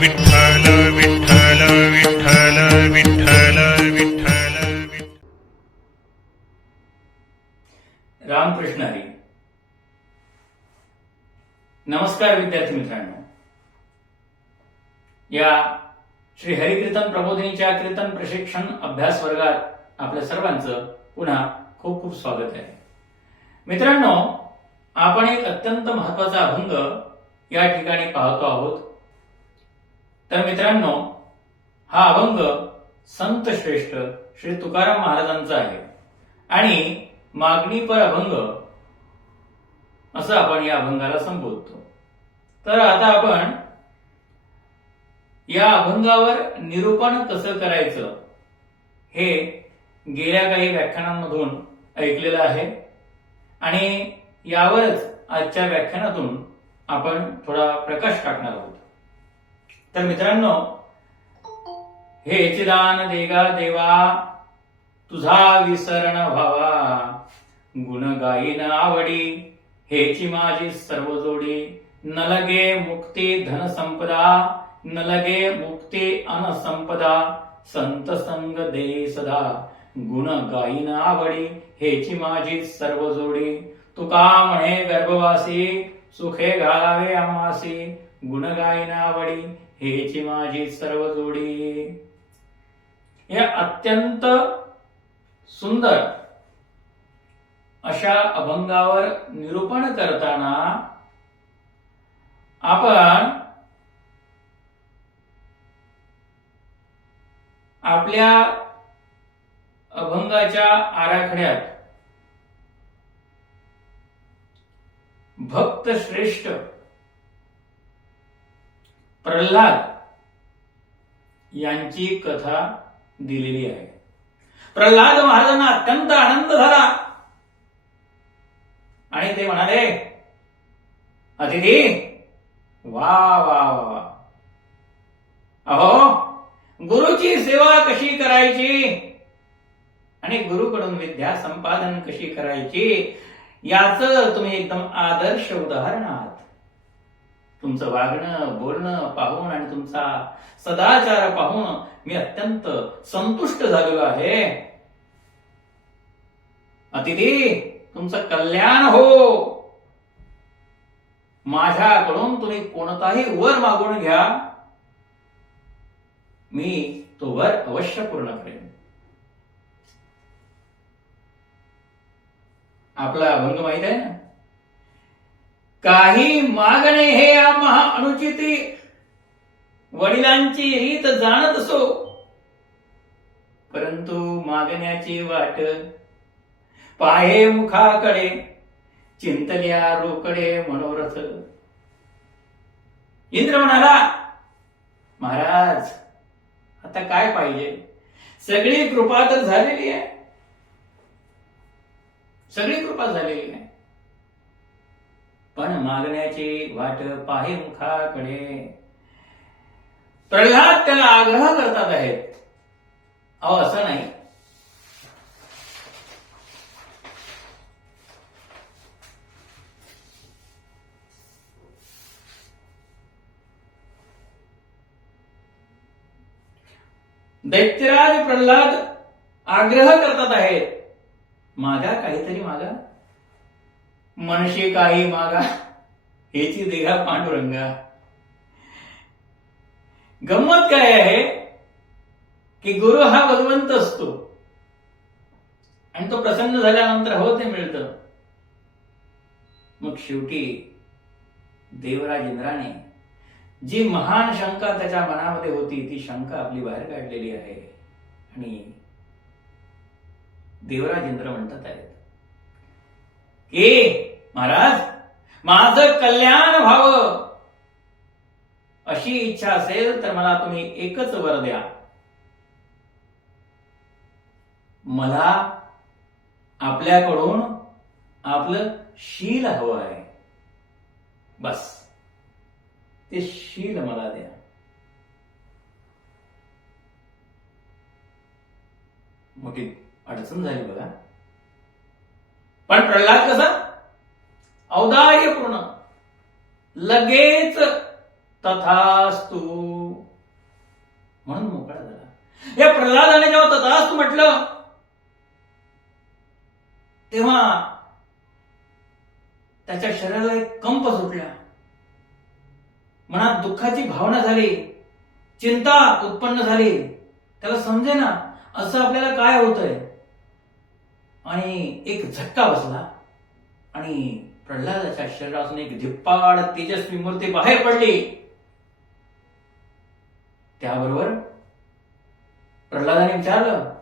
विठ्ठल विठ्ठल विठ्ठल विठ्ठल विठ्ठल रामकृष्ण हरी. नमस्कार विद्यार्थी मित्रांनो. या श्री हरिकीर्तन प्रबोधिनीच्या कीर्तन प्रशिक्षण अभ्यास वर्गात आपल्या सर्वांचं पुन्हा खूप खूप स्वागत आहे. मित्रांनो, आपण एक अत्यंत महत्वाचा अभंग या ठिकाणी पाहतो आहोत. तर मित्रांनो, हा अभंग संत श्रेष्ठ श्री तुकाराम महाराजांचा आहे आणि मागणीपर अभंग असं आपण या अभंगाला संबोधतो. तर आता आपण या अभंगावर निरूपण कसं करायचं हे गेल्या काही व्याख्यानांमधून ऐकलेलं आहे आणि यावरच आजच्या व्याख्यानातून आपण थोडा प्रकाश टाकणार आहोत. तर मित्रांनो, हे चिदान देगा देवा तुझा विसरण व्हावा, गुण गायीन आवडी हेची माझी सर्व जोडी. न लगे मुक्ती धन संपदा, न लगे मुक्ती अन संपदा, संत संग दे सदा, गुण गायीन आवडी हेची माझी सर्व जोडी. तुका म्हणे गर्भवासी सुखे घालावे आम्हासी, गुण गायीन आवडी हेची माझी सर्व जोडी. या अत्यंत सुंदर अशा अभंगावर निरूपण करताना आपण आपल्या अभंगाच्या आराखड्यात भक्त श्रेष्ठ प्रल्हाद यांची कथा दिलेली आहे. प्रल्हाद महाराजांना अत्यंत आनंद झाला आणि ते म्हणाले, अतिथी वा वा वा, अहो गुरुची सेवा कशी करायची आणि गुरुकडून विद्या संपादन कशी करायची याचं तुम्ही एकदम आदर्श उदाहरण आहात. तुमचं वागणं बोलणं पाहून आणि तुमचा सदाचार पाहून मी अत्यंत संतुष्ट झालेलो आहे. अतिथी तुमचं कल्याण हो. माझ्याकडून तुम्ही कोणताही वर मागून घ्या, मी तो वर अवश्य पूर्ण करेन. आपला अभंग माहित आहे ना, काही मागणे हे आम्हा अनुचिती, वडिलांची रीत जाणत असो, परंतु मागण्याची वाट पाहे मुखाकडे, चिंतल्या रोकडे मनोरथ. इंद्र म्हणाला, महाराज आता काय पाहिजे, सगळी कृपा तर झालेली आहे, सगळी कृपा झालेली आहे, पण मागण्याची वाट पाहे मुखाकडे. प्रल्हाद त्याला आग्रह करतात आहेत. अहो असं नाही, दैत्यराज प्रल्हाद आग्रह करतात आहेत, मागा काहीतरी मागा, मनशे काही मागा हेची देगा पांडुरंगा. गंमत काय आहे की गुरु हा भगवंत असतो आणि तो प्रसन्न झाल्यानंतर हो ते मिळतं. मग शेवटी देवराज इंद्राने जी महान शंका त्याच्या मनामध्ये होती ती शंका आपली बाहेर काढलेली आहे आणि देवराज इंद्र म्हणतात आहेत की महाराज माझं कल्याण व्हावं अशी इच्छा असेल तर मला तुम्ही एकच वर द्या. मला आपल्याकडून आपलं शील हवं आहे, बस ते शील मला द्या. मोठी अडचण झाली बघा. पण प्रल्हाद कसा औदार्यपूर्ण लगेच तथास्तु म्हणून मोकळा झाला. या प्रल्हादाने जेव्हा तथास्तु म्हटलं तेव्हा त्याच्या शरीराला एक कंप सुटला, मनात दुःखाची भावना झाली, चिंता उत्पन्न झाली. त्याला समजेना असं आपल्याला काय होतंय. आणि एक झटका बसला आणि प्रल्हादाच्या शरीरातून एक धिप्पाड तेजस्वी मूर्ती बाहेर पडली. त्याबरोबर प्रल्हादाने विचारलं,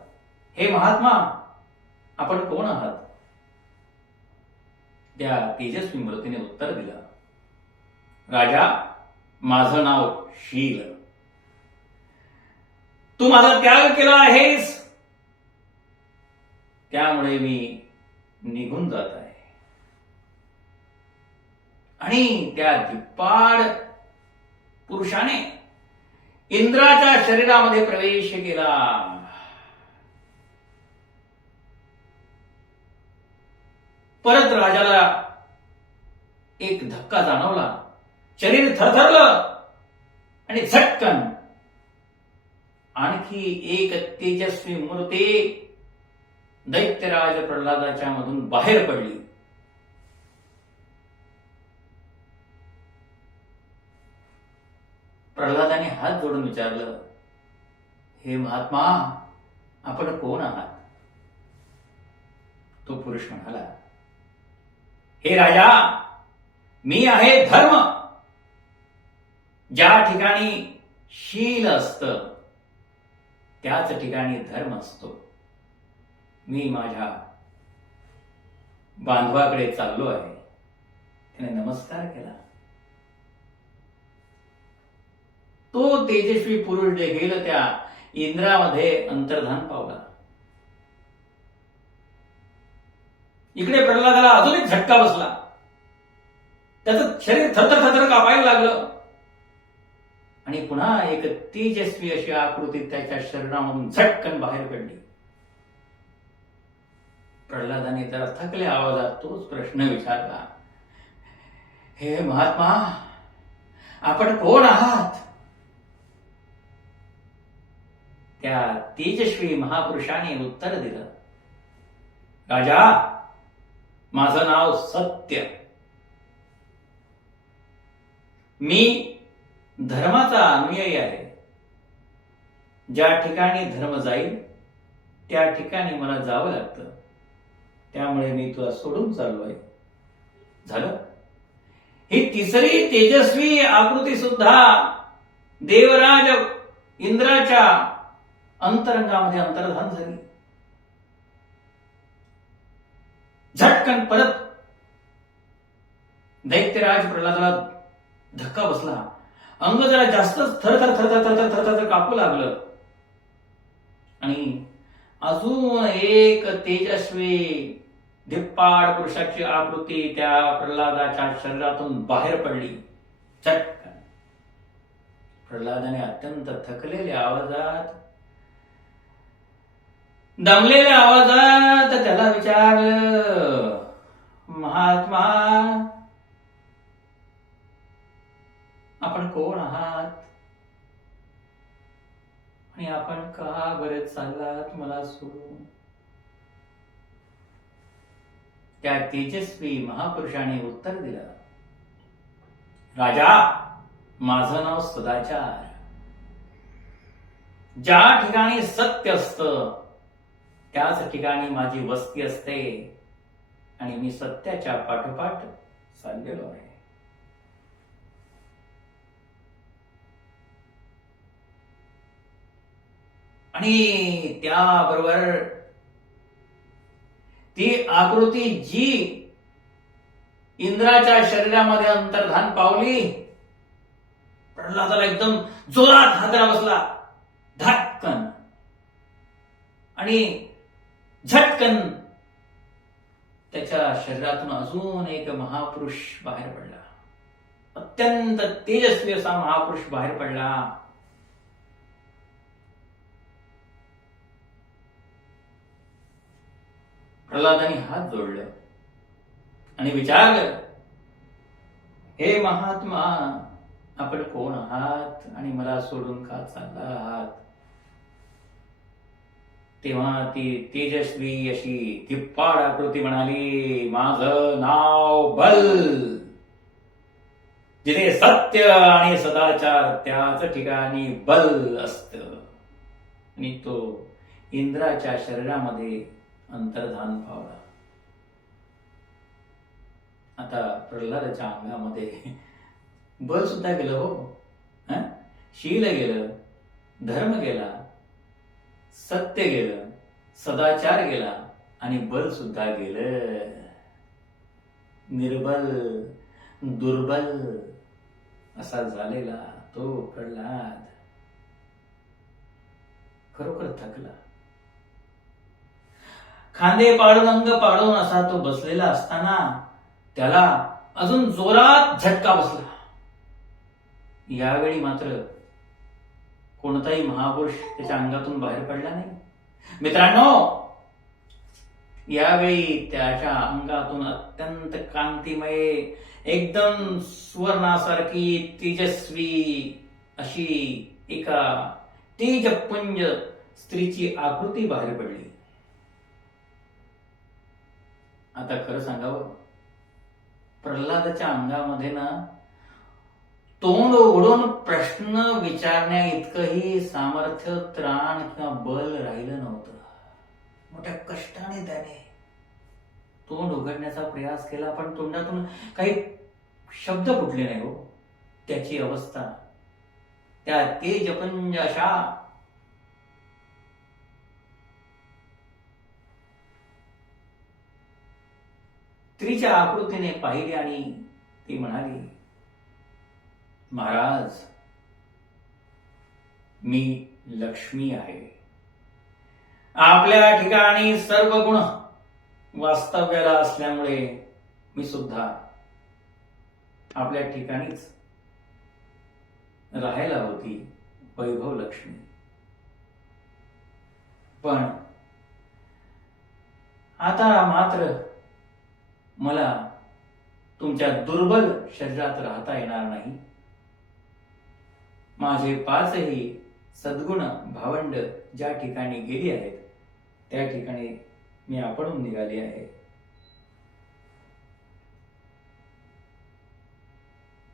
हे महात्मा, आपण कोण आहात? त्या तेजस्वी मूर्तीने उत्तर दिलं, राजा, माझं नाव शील. तू माझा त्याग केला आहेस, त्यामुळे मी निघून जात आहे. आणि त्या धिप्पाड पुरुषाने इंद्राच्या शरीरामध्ये प्रवेश केला. परत राजाला एक धक्का जाणवला, शरीर थरथरलं आणि झटकन आणखी एक तेजस्वी मूर्ती दैत्यराज प्रल्हादाच्या मधून बाहेर पडली. प्रल्हादाने हात जोडून विचारलं, हे महात्मा, आपण कोण आहात? तो पुरुष म्हणाला, हे राजा, मी आहे धर्म. ज्या ठिकाणी शील असतं त्याच ठिकाणी धर्म असतो. मी माझ्या बांधवाकडे चाललो आहे. त्याने नमस्कार केला. तो तेजस्वी पुरुष देखील त्या इंद्रामध्ये अंतर्धान पावला. इकडे प्रल्हादाला अजून एक झटका बसला. त्याचं शरीर थरथर थरथर कापायला लागलं आणि पुन्हा एक तेजस्वी अशी आकृती त्याच्या शरीरामधून झटकन बाहेर पडली. प्रल्हादाने जरा थकल्या आवाजात तोच प्रश्न विचारला, हे महात्मा, आपण कोण आहात? त्या तेजस्वी महापुरुषाने उत्तर दिलं, राजा, माझं नाव सत्य. मी धर्माचा अनुयायी आहे. ज्या ठिकाणी धर्म जाईल त्या ठिकाणी मला जावं लागतं. त्यामुळे मी तुला सोडून चाललोय. झालं. ही तिसरी तेजस्वी आकृती सुद्धा देवराज इंद्राच्या अंतरंगामध्ये अंतर्धान झाली. झटकन परत दैत्यराज प्रल्हादाला धक्का बसला. अंग जरा जास्तच थरथर थरथर थरथर थरथर कापू लागलं आणि अजून एक तेजस्वी धिप्पाड पुरुषाची आकृती त्या प्रल्हादाच्या शरीरातून बाहेर पडली. झटकन प्रल्हादाने अत्यंत थकलेल्या आवाजात, दमलेल्या आवाजात त्याला विचारलं, महात्मा, आपण कोण आहात आणि आपण का बरे चाललात मला सोडून? त्या तेजस्वी महापुरुषाने उत्तर दिलं, राजा, माझं नाव सदाचार. ज्या ठिकाणी सत्य असतं त्याच ठिकाणी माझी वस्ती असते आणि मी सत्याच्या पाठोपाठ चाललेलो आहे. आणि त्याबरोबर ती आकृती जी इंद्राच्या शरीरामध्ये अंतर्धान पावली, प्रल्हादाला एकदम जोरात हादरा बसला. धक्कन आणि झटकन त्याच्या शरीरातून अजून एक महापुरुष बाहेर पडला. अत्यंत तेजस्वी असा महापुरुष बाहेर पडला. प्रल्हादाने हात जोडलं आणि विचारलं, हे महात्मा, आपण कोण आहात आणि मला सोडून का चालला आहात? तेव्हा ती तेजस्वी अशी धिप्पाड आकृती म्हणाली, माझं नाव बल. जिथे सत्य आणि सदाचार त्याच ठिकाणी बल असत. आणि तो इंद्राच्या शरीरामध्ये अंतर्धान पावला. आता प्रल्हादाच्या अंगामध्ये बल सुद्धा गेलं हो. शील गेलं, धर्म गेला, सत्य गेलं, सदाचार गेला आणि बल सुद्धा गेलं. निर्बल, दुर्बल असा झालेला तो प्रल्हाद खरोखर थकला. खांदे पाडून अंग पाडून असा तो बसलेला असताना त्याला अजून जोरात झटका बसला. यावेळी मात्र कोणताही महापुरुष त्याच्या अंगातून बाहेर पडला नाही. मित्रांनो, यावेळी त्याच्या अंगातून अत्यंत कांतिमय, एकदम सुवर्णासारखी तेजस्वी अशी एका तेजपुंज स्त्रीची आकृती बाहेर पडली. आता खरं सांगावं, प्रल्हादाच्या अंगामध्ये ना तोंड उघडून प्रश्न विचारण्या इतकंही सामर्थ्य, त्राण किंवा बल राहिलं नव्हतं. मोठ्या कष्टाने त्याने तोंड उघडण्याचा प्रयास केला, पण तोंडातून काही शब्द फुटले नाही हो. त्याची अवस्था त्या तेजपुंज अशा स्त्रीच्या आकृतीने पाहिली आणि ती म्हणाली, महाराज, मी लक्ष्मी आहे. आपल्या ठिकाणी सर्व गुण वास्तव्याला असल्यामुळे मी सुद्धा आपल्या ठिकाणीच राहायला होती, वैभव लक्ष्मी. पण आता मात्र मला तुमच्या दुर्बल शरीरात राहता येणार नाही. माझे पाचही सद्गुण भावंड ज्या ठिकाणी गेली आहेत त्या ठिकाणी मी आपणहून निघाली आहे.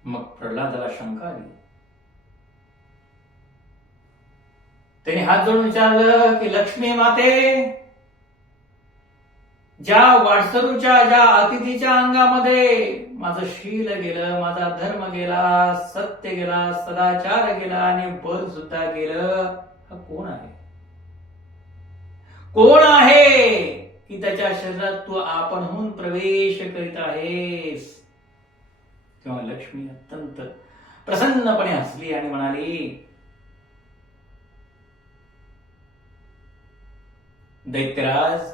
मग प्रल्हादाला शंका आली. त्याने हात जोडून विचारलं की, लक्ष्मी माते, ज्या वाटसरूच्या, ज्या अतिथीच्या अंगामध्ये माझं शील गेलं, माझा धर्म गेला, सत्य गेला, सदाचार गेला आणि बल सुद्धा गेलं, हा कोण आहे? कोण आहे की त्याच्या शरीरात तू आपणहून प्रवेश करीत आहेस? तेव्हा लक्ष्मी अत्यंत प्रसन्नपणे हसली आणि म्हणाली, दैत्यराज,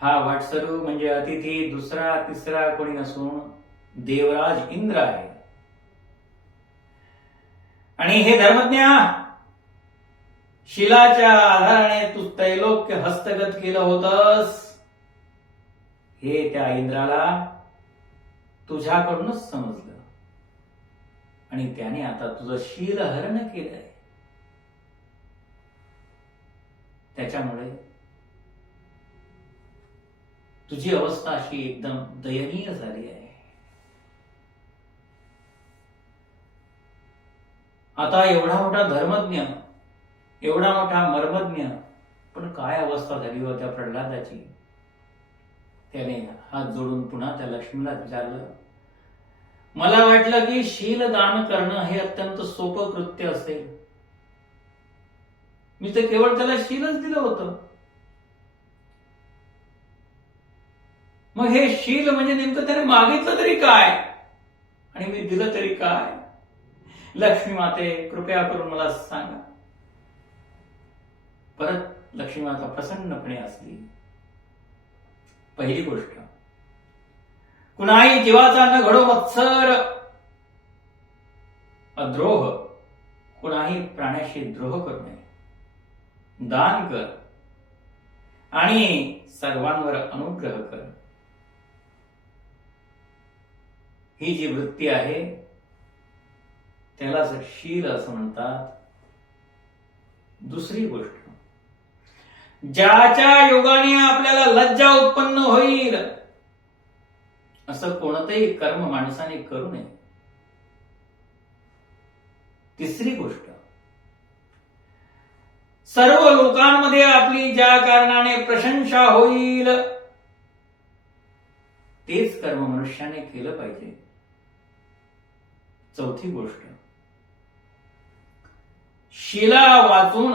हा वाटसरू म्हणजे अतिथी दुसरा तिसरा कोणी नसून देवराज इंद्र आहे. आणि हे धर्मज्ञा, शिलाच्या आधाराने तू त्रैलोक्य हस्तगत केलं होतस, हे त्या इंद्राला तुझ्याकडूनच समजलं आणि त्याने आता तुझं शीलहरण केलंय. त्याच्यामुळे तुझी अवस्था अशी एकदम दयनीय झाली आहे. आता एवढा मोठा धर्मज्ञ, एवढा मोठा मर्मज्ञ, पण काय अवस्था झाली हो त्या प्रल्हादाची. त्याने हात जोडून पुन्हा त्या लक्ष्मीला विचारलं, मला वाटलं की शीलदान करणं हे अत्यंत सोपं कृत्य असेल. मी तर केवळ त्याला शीलच दिलं होतं. मग हे शील म्हणजे नेमकं त्याने मागितलं तरी काय आणि मी दिलं तरी काय? लक्ष्मी माते, कृपया करून मला सांगा. परत लक्ष्मी माता प्रसन्नपणे हसली. पहिली गोष्ट, कुणाही जीवाचा न घडो मत्सर अद्रोह, कुणाही प्राण्याशी द्रोह करू नये. दान कर आणि सर्वांवर अनुग्रह कर. ही जी वृत्ती आहे त्यालाच शील असं म्हणतात. दुसरी गोष्ट, ज्याच्या योगाने आपल्याला लज्जा उत्पन्न होईल असं कोणतंही कर्म माणसाने करू नये. तिसरी गोष्ट, सर्व लोकांमध्ये आपली ज्या कारणाने प्रशंसा होईल तेच कर्म मनुष्याने केलं पाहिजे. चौथी गोष्ट, शिला वाचून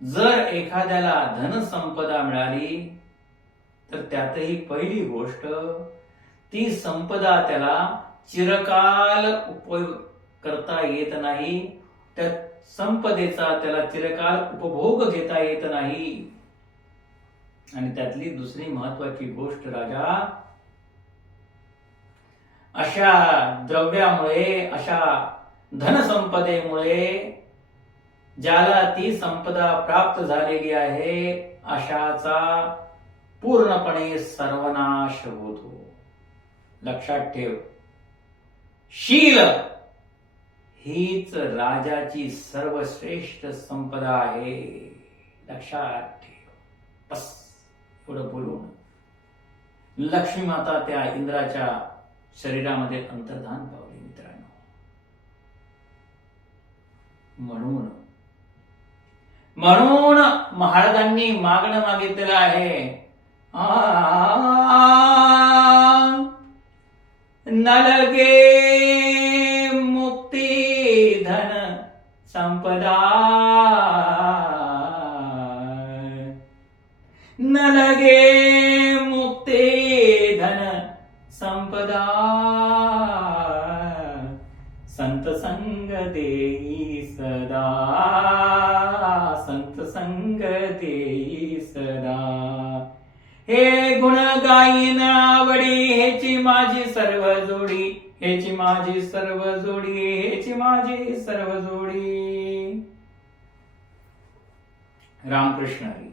जर एखाद्याला धनसंपदा मिळाली तर त्यातही पहिली गोष्ट, ती संपदा त्याला चिरकाल उपयोग करता येत नाही. त्या संपदेचा त्याला चिरकाल उपभोग घेता येत नाही. आणि त्यातली दुसरी महत्वाची गोष्ट राजा, अशा द्रव्यामुळे, अशा धनसंपदेमुळे ज्याला ती संपदा प्राप्त झालेली आहे अशाचा पूर्णपणे सर्वनाश होतो. लक्षात ठेव, शील हीच राजाची सर्वश्रेष्ठ संपदा आहे. लक्षात ठेव. बस एवढं बोलून लक्ष्मी माता त्या इंद्राच्या शरीरामध्ये अंतर्धान पावली. मित्रांनो, म्हणून महाराजांनी मागणं मागितलेलं आहे, नलगे मुक्ती धन संपदा, नलगे मुक्ती धन संपदा, संत संग देई सदा, संत संग देई सदा. हे गुण गायीन आवडी, हेची माझी सर्व जोडी, हेची माझी सर्व जोडी, हेची माझी सर्व जोडी. रामकृष्ण हरी.